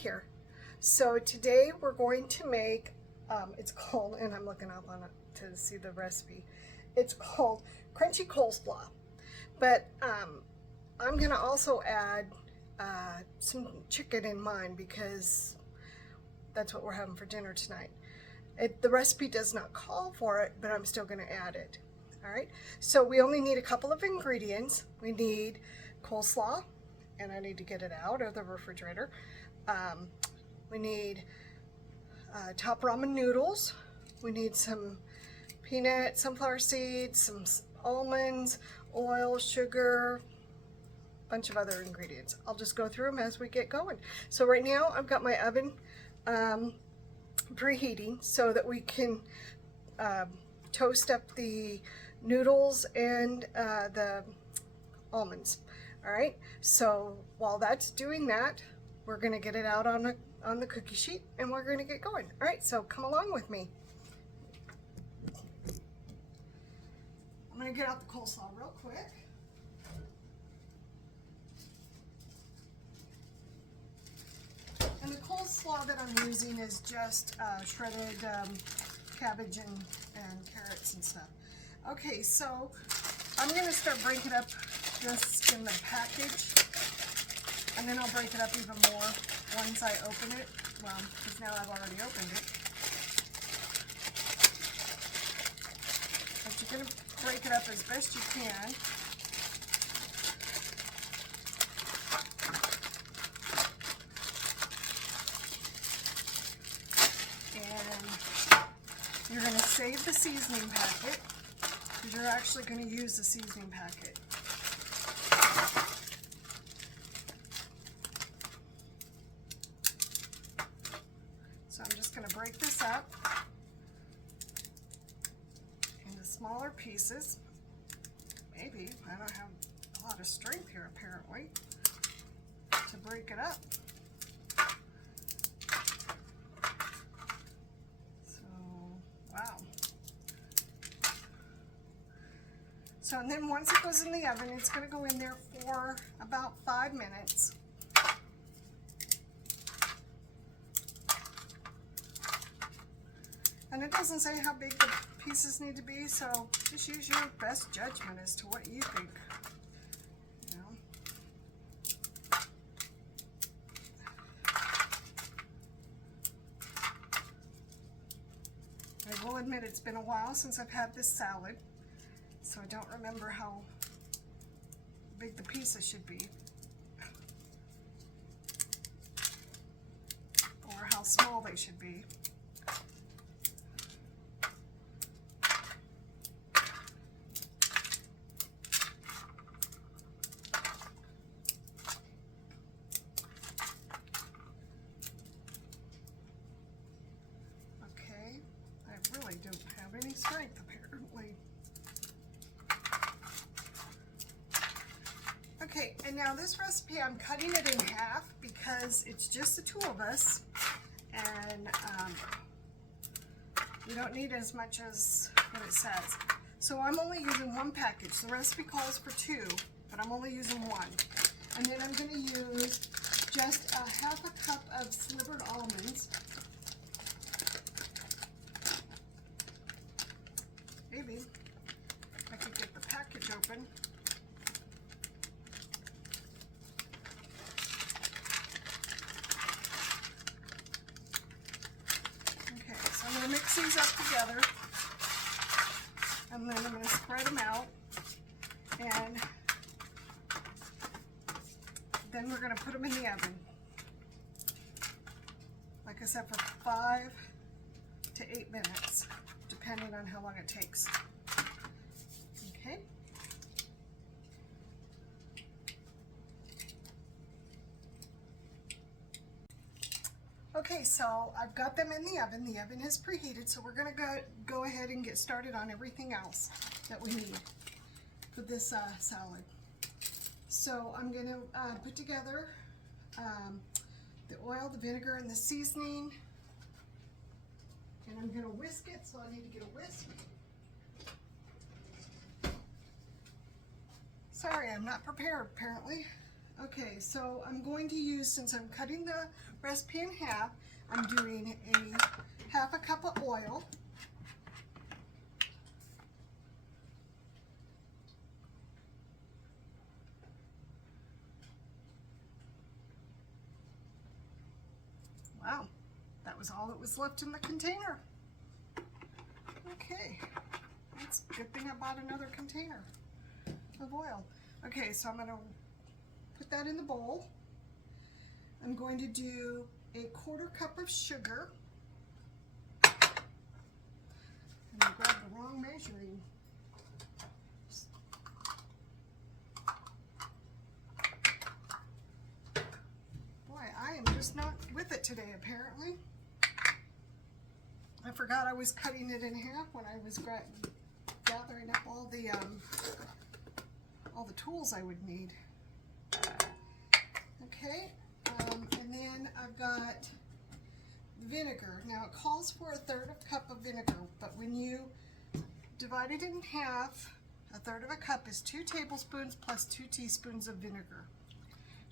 here. So today we're going to make, it's called, and I'm looking up on it to see the recipe, it's called crunchy coleslaw. But I'm gonna also add some chicken in mine because that's what we're having for dinner tonight. The recipe does not call for it, but I'm still gonna add it. All right, so we only need a couple of ingredients. We need coleslaw, and I need to get it out of the refrigerator. We need top ramen noodles. We need some peanut, sunflower seeds, some almonds, oil, sugar, bunch of other ingredients. I'll just go through them as we get going. So right now I've got my oven preheating so that we can toast up the noodles and the almonds. All right, so while that's doing that, we're gonna get it out on the cookie sheet and we're gonna get going. All right, so come along with me. I'm gonna get out the coleslaw real quick. And the coleslaw that I'm using is just shredded cabbage and carrots and stuff. Okay, so I'm gonna start breaking up this in the package, and then I'll break it up even more once I open it. Well, because now I've already opened it. But you're gonna break it up as best you can. And you're gonna save the seasoning packet, because you're actually going to use the seasoning packet. So I'm just going to break this up into smaller pieces. Maybe, I don't have a lot of strength here apparently to break it up. So, wow. So, and then once it goes in the oven, it's going to go in there for about 5 minutes. And it doesn't say how big the pieces need to be, so just use your best judgment as to what you think. You know? I will admit it's been a while since I've had this salad, so I don't remember how big the pieces should be, or how small they should be. Okay, I really don't have any strength apparently. Okay, and now this recipe, I'm cutting it in half because it's just the two of us, and we don't need as much as what it says. So I'm only using one package. The recipe calls for 2, but I'm only using 1. And then I'm going to use just a half a cup of slivered almonds. Maybe I could get the package open. I'm going to mix these up together, and then I'm going to spread them out, and then we're going to put them in the oven, like I said, for 5 to 8 minutes, depending on how long it takes. Okay. Okay, so I've got them in the oven. The oven is preheated, so we're going to go ahead and get started on everything else that we need for this salad. So I'm going to put together the oil, the vinegar, and the seasoning, and I'm going to whisk it, so I need to get a whisk. Sorry, I'm not prepared apparently. Okay, so I'm going to use, since I'm cutting the recipe in half, I'm doing a half a cup of oil. Wow, that was all that was left in the container. Okay, that's a good thing I bought another container of oil. Okay, so I'm going to put that in the bowl. I'm going to do a 1/4 cup of sugar. And I grabbed the wrong measuring. Boy, I am just not with it today, apparently. I forgot I was cutting it in half when I was gathering up all the tools I would need. Okay, and then I've got vinegar. Now it calls for 1/3 cup of vinegar, but when you divide it in half, 1/3 cup is 2 tablespoons plus 2 teaspoons of vinegar.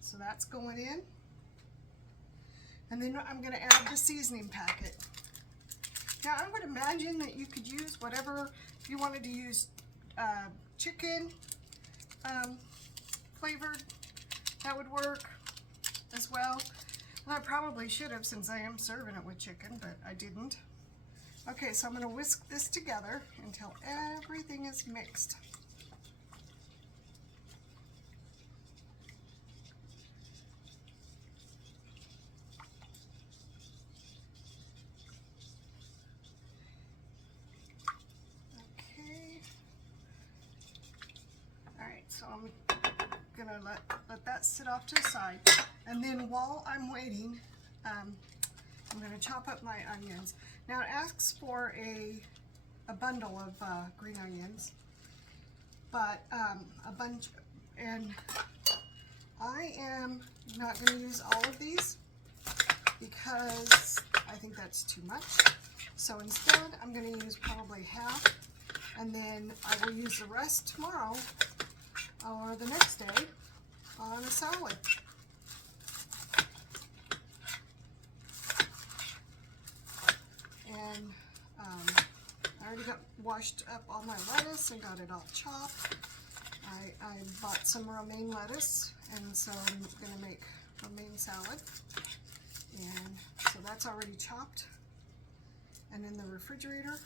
So that's going in. And then I'm going to add the seasoning packet. Now I would imagine that you could use whatever, if you wanted to use chicken flavored, that would work as well. Well, I probably should have, since I am serving it with chicken, but I didn't. Okay, so I'm going to whisk this together until everything is mixed. Okay. All right, so I'm gonna let that sit off to the side, and then while I'm waiting, I'm gonna chop up my onions. Now it asks for a bundle of green onions, but a bunch, and I am not gonna use all of these because I think that's too much. So instead, I'm gonna use probably half, and then I will use the rest tomorrow or the next day on a salad. And I already washed up all my lettuce and got it all chopped. I bought some romaine lettuce, and so I'm going to make romaine salad. And so that's already chopped and in the refrigerator.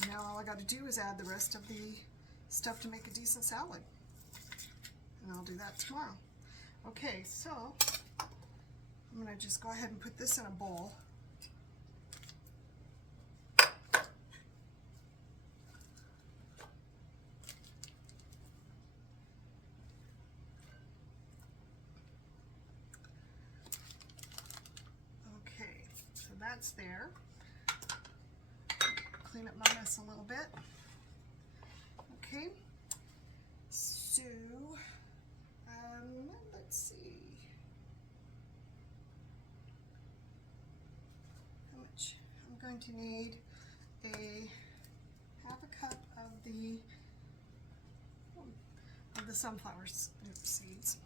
And now all I got to do is add the rest of the stuff to make a decent salad. And I'll do that tomorrow. Okay, so I'm going to just go ahead and put this in a bowl. Okay, so that's there. Clean up my mess a little bit. Okay, so let's see how much. I'm going to need a half a cup of the sunflower seeds,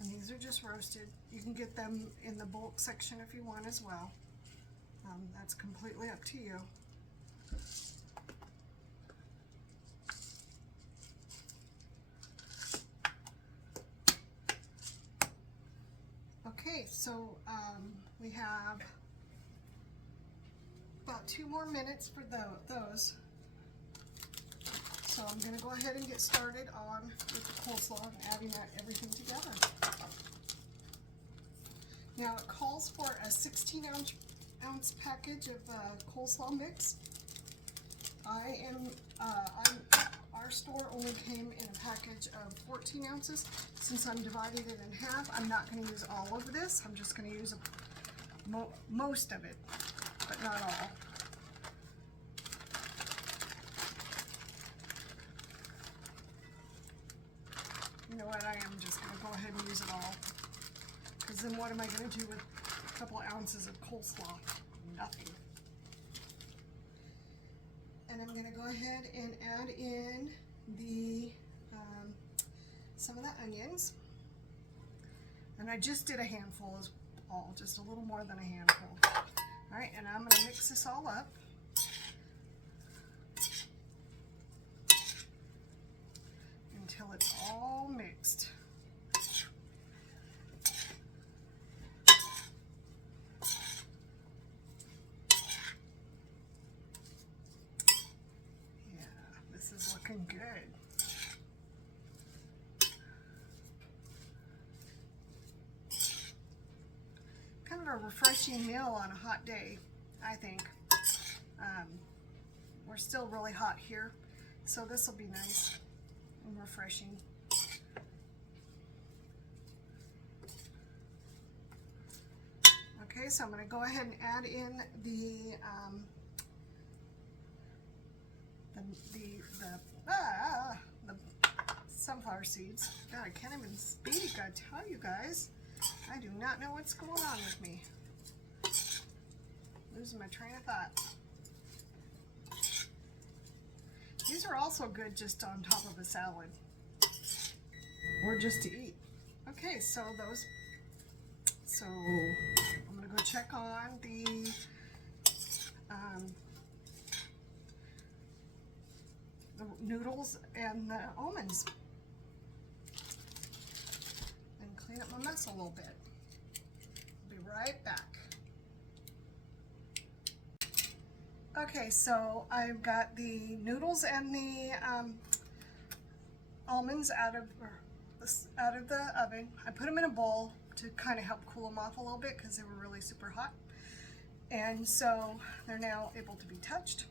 and these are just roasted. You can get them in the bulk section if you want as well. That's completely up to you. Okay, so we have about 2 more minutes for those. So I'm going to go ahead and get started on with the coleslaw and adding everything together. Now it calls for a 16-ounce package of coleslaw mix. Our store only came in a package of 14 ounces. Since I'm dividing it in half, I'm not going to use all of this. I'm just going to use most of it, but not all. You know what, I am just going to go ahead and use it all. Because then what am I going to do with a couple of ounces of coleslaw? Nothing. And I'm going to go ahead and add in some of the onions. And I just did a handful as all, just a little more than a handful. All right, and I'm going to mix this all up. Until it's all mixed. Yeah, this is looking good. Kind of a refreshing meal on a hot day, I think. We're still really hot here, so this will be nice and refreshing. Okay, so I'm going to go ahead and add in the sunflower seeds. God, I can't even speak, I tell you guys. I do not know what's going on with me. Losing my train of thought. These are also good just on top of a salad. Or just to eat. Okay, so I'm gonna go check on the noodles and the almonds. And clean up my mess a little bit. Be right back. Okay, so I've got the noodles and the almonds out of the oven. I put them in a bowl to kind of help cool them off a little bit because they were really super hot. And so they're now able to be touched.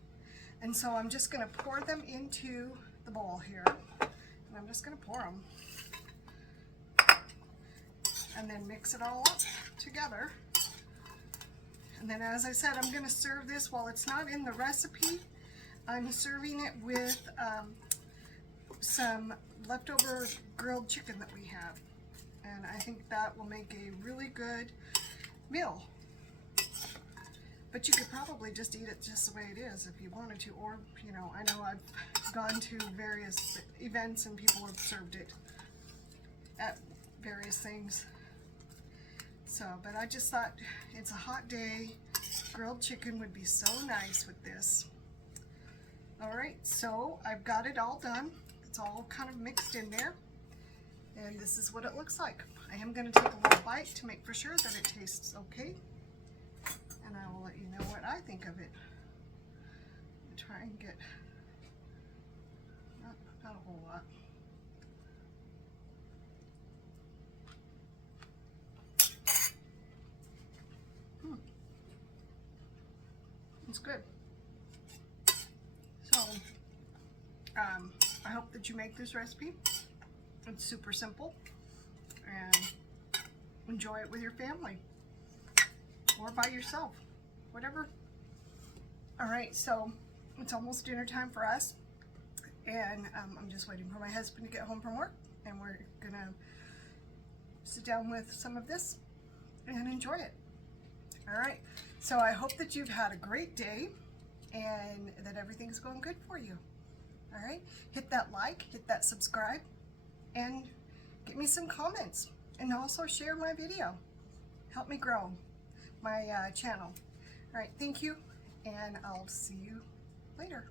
And so I'm just going to pour them into the bowl here. And I'm just going to pour them. And then mix it all up together. And then, as I said, I'm going to serve this while it's not in the recipe. I'm serving it with some leftover grilled chicken that we have. And I think that will make a really good meal. But you could probably just eat it just the way it is if you wanted to. Or, you know, I know I've gone to various events and people have served it at various things. So, but I just thought it's a hot day. Grilled chicken would be so nice with this. All right, so I've got it all done. It's all kind of mixed in there. And this is what it looks like. I am going to take a little bite to make for sure that it tastes okay. And I will let you know what I think of it. Try and get not a whole lot. It's good. So, I hope that you make this recipe. It's super simple, and enjoy it with your family or by yourself, whatever. All right, so it's almost dinner time for us, and I'm just waiting for my husband to get home from work, and we're gonna sit down with some of this and enjoy it. All right, so I hope that you've had a great day and that everything's going good for you. All right, hit that like, hit that subscribe, and give me some comments, and also share my video. Help me grow my channel. All right, thank you, and I'll see you later.